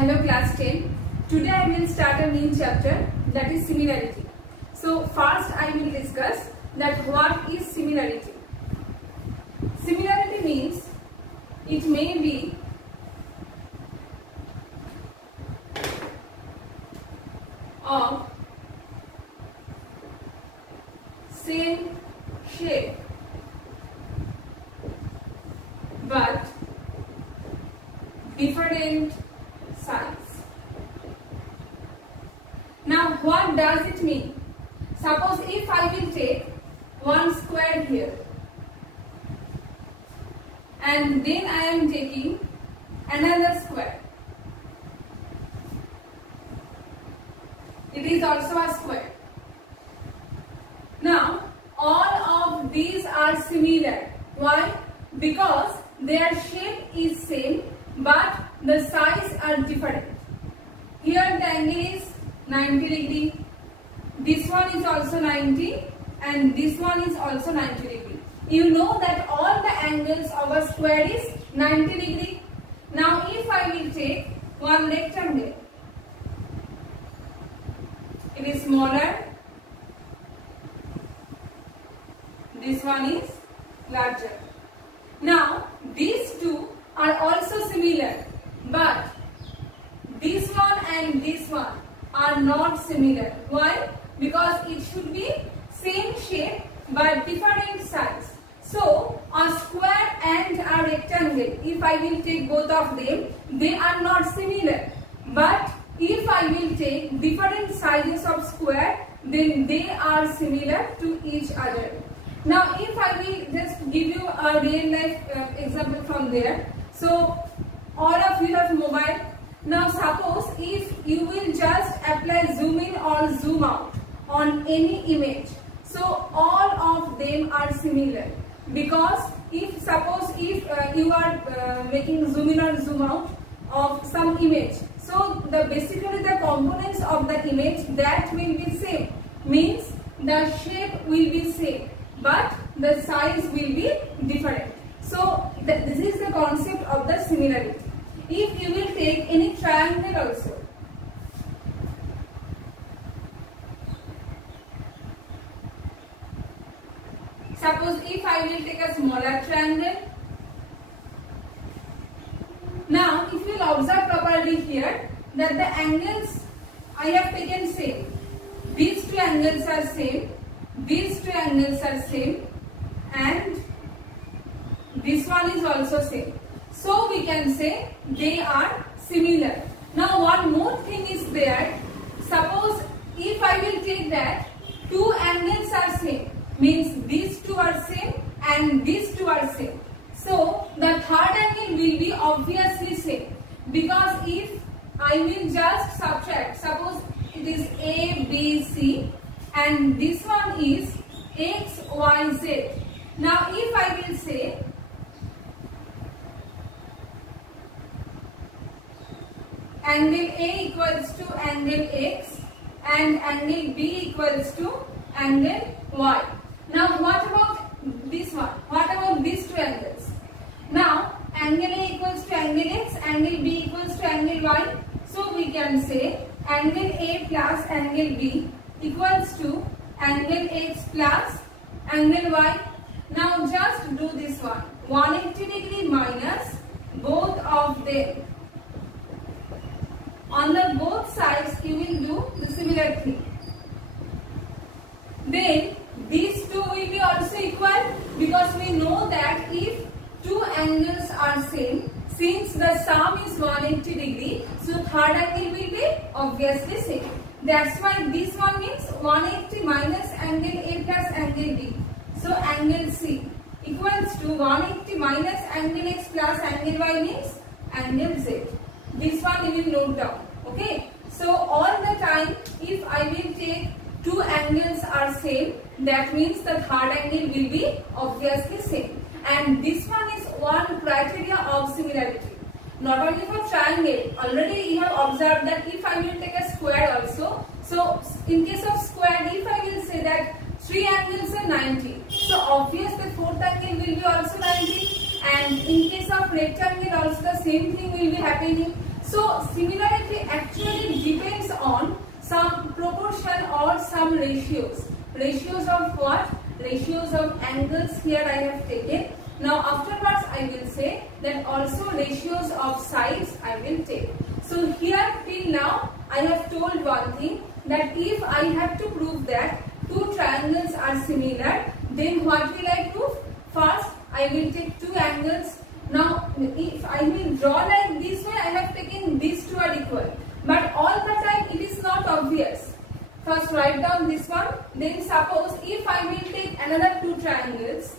Hello class 10. Today I will start a new chapter, that is similarity. So first I will discuss that what is similarity. Similarity means it may be of same shape but different size. Now what does it mean? Suppose if I will take one square here and then I am taking another square. It is also a square. Now all of these are similar. Why? Because their shape is same but the size are different. Here the angle is 90 degree. This one is also 90 and this one is also 90 degree. You know that all the angles of a square is 90 degree. Now if I will take one rectangle, it is smaller, this one is larger. Now these two are also similar but this one and this one are not similar. Why? Because it should be same shape but different size. So a square and a rectangle, if I will take both of them, they are not similar. But if I will take different sizes of square, then they are similar to each other. Now if I will just give you a real life example from there. So all of you have mobile. Now suppose if you will just apply zoom in or zoom out on any image. So all of them are similar. Because if suppose if you are making zoom in or zoom out of some image. So basically the components of the image that will be same. Means the shape will be same but the size will be different. So this is the concept of the similarity. If you will take any triangle also, suppose if I will take a smaller triangle. Now if you will observe properly here that the angles I have taken same. These two angles are same. These two angles are same and this one is also same. So we can say they are similar. Now one more thing is there. Suppose if I will take that two angles are same. Means these two are same and these two are same. So the third angle will be obviously same. Because if I will just subtract. Suppose it is A, B, C. And this one is X, Y, Z. Now if I will say angle A equals to angle X and angle B equals to angle Y. Now what about this one? What about these two angles? Now angle A equals to angle X, angle B equals to angle Y. So we can say angle A plus angle B equals to angle X plus angle Y. Now just do this one. 180 degree minus both of them. On the both sides you will do the similar thing. Then these two will be also equal because we know that if two angles are same, since the sum is 180 degree, so third angle will be obviously same. That's why this one means 180 minus angle A plus angle B. So angle C equals to 180 minus angle X plus angle Y means angle Z. This one you will note down. Okay. So all the time if I will take two angles are same, that means the third angle will be obviously same. And this one is one criteria of similarity. Not only for triangle, already you have observed that if I will take a square also. So in case of square, if I will say that three angles are 90. So obviously the fourth angle will be also 90. And in case of rectangle also the same thing will be happening. So similarity actually depends on some proportion or some ratios. Ratios of what? Ratios of angles here I have taken. Now afterwards I will say that also ratios of sides I will take. So here till now I have told one thing, that if I have to prove that two triangles are similar, then what will I prove? First I will take two angles. Now if I will draw like this way, I have taken these two are equal. But all the time it is not obvious. First write down this one. Then suppose if I will take another two triangles.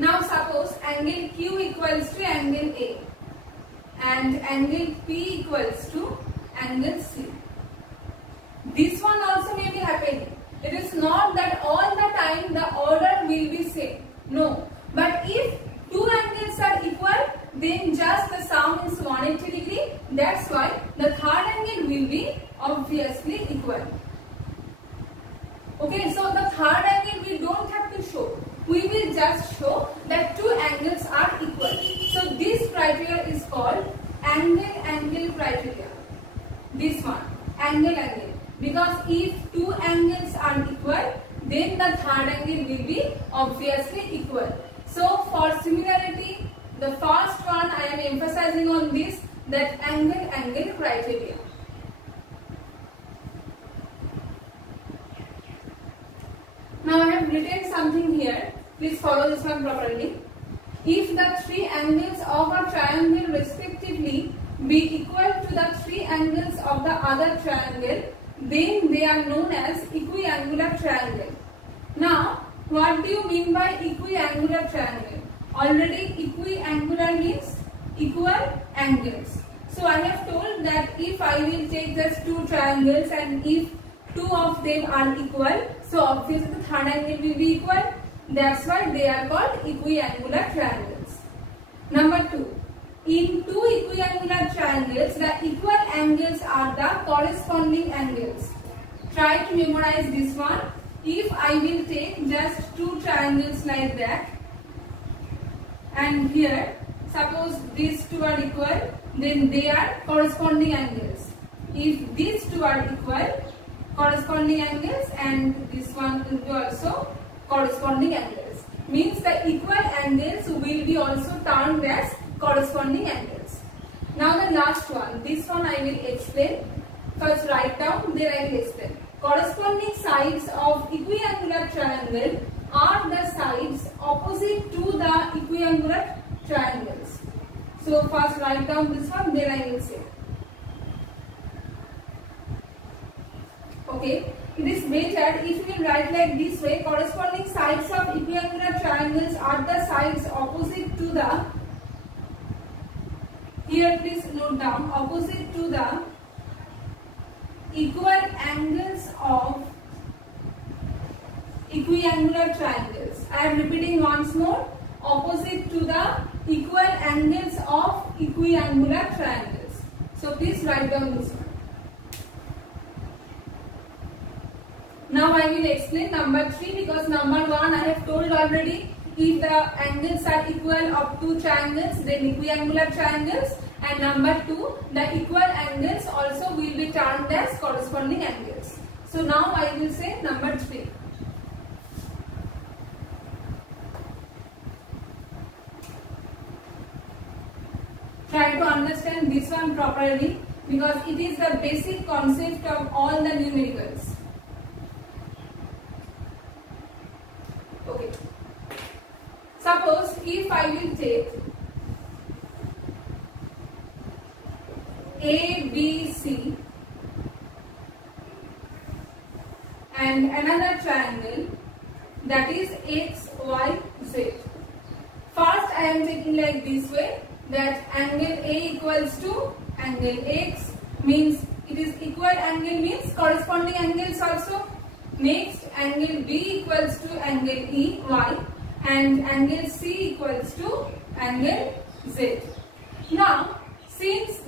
Now suppose angle Q equals to angle A and angle P equals to angle C. This one also may be happening. It is not that all the time the order will be same. No. But if two angles are equal, then just the sum is 180 degree. That's why the third angle will be obviously equal. Okay, so the third angle we don't have to show. We will just show that two angles are equal. So this criteria is called angle criteria. This one, angle. Because if two angles are equal, then the third angle will be obviously equal. So for similarity, the first one I am emphasizing on this, that angle criteria. Now I have written something here. Please follow this one properly. If the three angles of a triangle respectively be equal to the three angles of the other triangle, then they are known as equiangular triangle. Now, what do you mean by equiangular triangle? Already equiangular means equal angles. So I have told that if I will take just two triangles and if two of them are equal, so obviously the third angle will be equal. That's why they are called equiangular triangles. Number 2. In two equiangular triangles, the equal angles are the corresponding angles. Try to memorize this one. If I will take just two triangles like that, and here suppose these two are equal, then they are corresponding angles. If these two are equal, corresponding angles, and this one will be also corresponding angles. Means the equal angles will be also termed as corresponding angles. Now the last one, this one I will explain. First write down, then I will explain. Corresponding sides of equiangular triangle are the sides opposite to the equiangular triangles. So first write down this one, then I will say. Okay, it is better if you write like this way. Corresponding sides of equiangular triangles are the sides opposite to the, here please note down, opposite to the equal angles of equiangular triangles. I am repeating once more, opposite to the equal angles of equiangular triangles. So please write down this one. Now I will explain number 3, because number 1 I have told already. If the angles are equal of two triangles, then equiangular triangles, and number 2, the equal angles also will be termed as corresponding angles. So now I will say number 3. Try to understand this one properly, because it is the basic concept of all the numericals. Okay. Suppose if I will take A, B, C and another triangle that is X, Y, Z. First I am taking like this way, that angle A equals to angle X, means it is equal angle, means corresponding angles also. Next, angle B equals to angle EY and angle C equals to angle Z. Now, since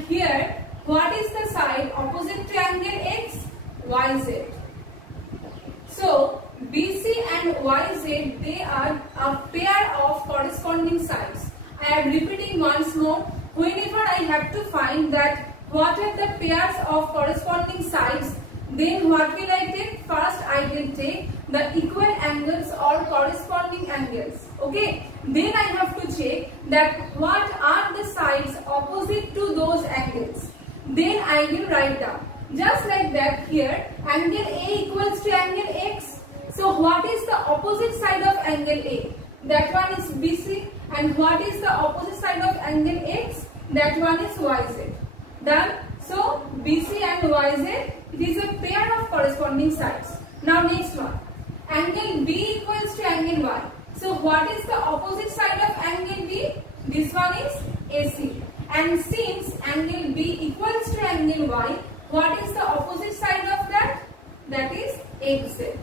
And here, what is the side opposite to angle X? YZ. So, BC and YZ, they are a pair of corresponding sides. I am repeating once more. Whenever I have to find that what are the pairs of corresponding sides, then what will I take? First I will take the equal angles or corresponding angles. Okay. Then I have to check that what are the sides opposite to those angles. Then I will write down. Just like that here, angle A equals to angle X. So what is the opposite side of angle A? That one is BC. And what is the opposite side of angle X? That one is YZ. Done. So BC and YZ, it is a pair of corresponding sides. Now next one. Angle B equals to angle Y. So what is the opposite side of angle B? This one is AC. And since angle B equals to angle Y, what is the opposite side of that? That is XZ.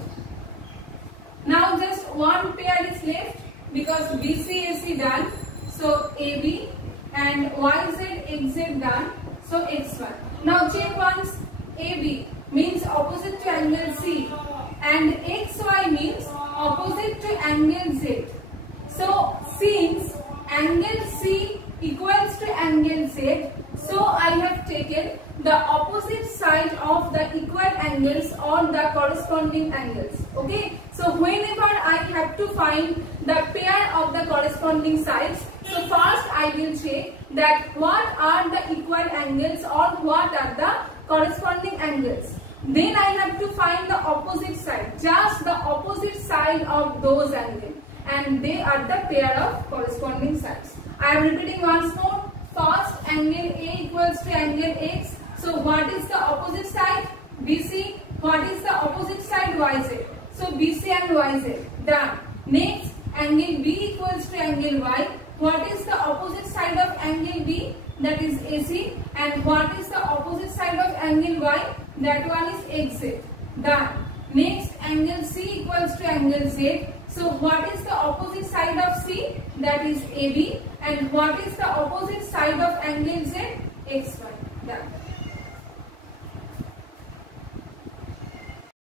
Now just one pair is left because BC AC done. So AB and YZ XZ done. So X1. Now check once. AB means opposite to angle C and XY means opposite to angle Z. So since angle C equals to angle Z, so I have taken the opposite side of the equal angles or the corresponding angles. Okay. So whenever I have to find the pair of the corresponding sides, so first I will check that what are the equal angles or what are the corresponding angles. Then I have to find the opposite side, just the opposite side of those angles, and they are the pair of corresponding sides. I am repeating once more. First, angle A equals to angle X. So what is the opposite side? BC. What is the opposite side? YZ. So BC and YZ. Done. Next, angle B equals to angle Y. What is the opposite side of angle B? That is AC. And what is the opposite side of angle Y? That one is XZ. Done. Next, angle C equals to angle Z. So what is the opposite side of C? That is AB. And what is the opposite side of angle Z? XY. Done.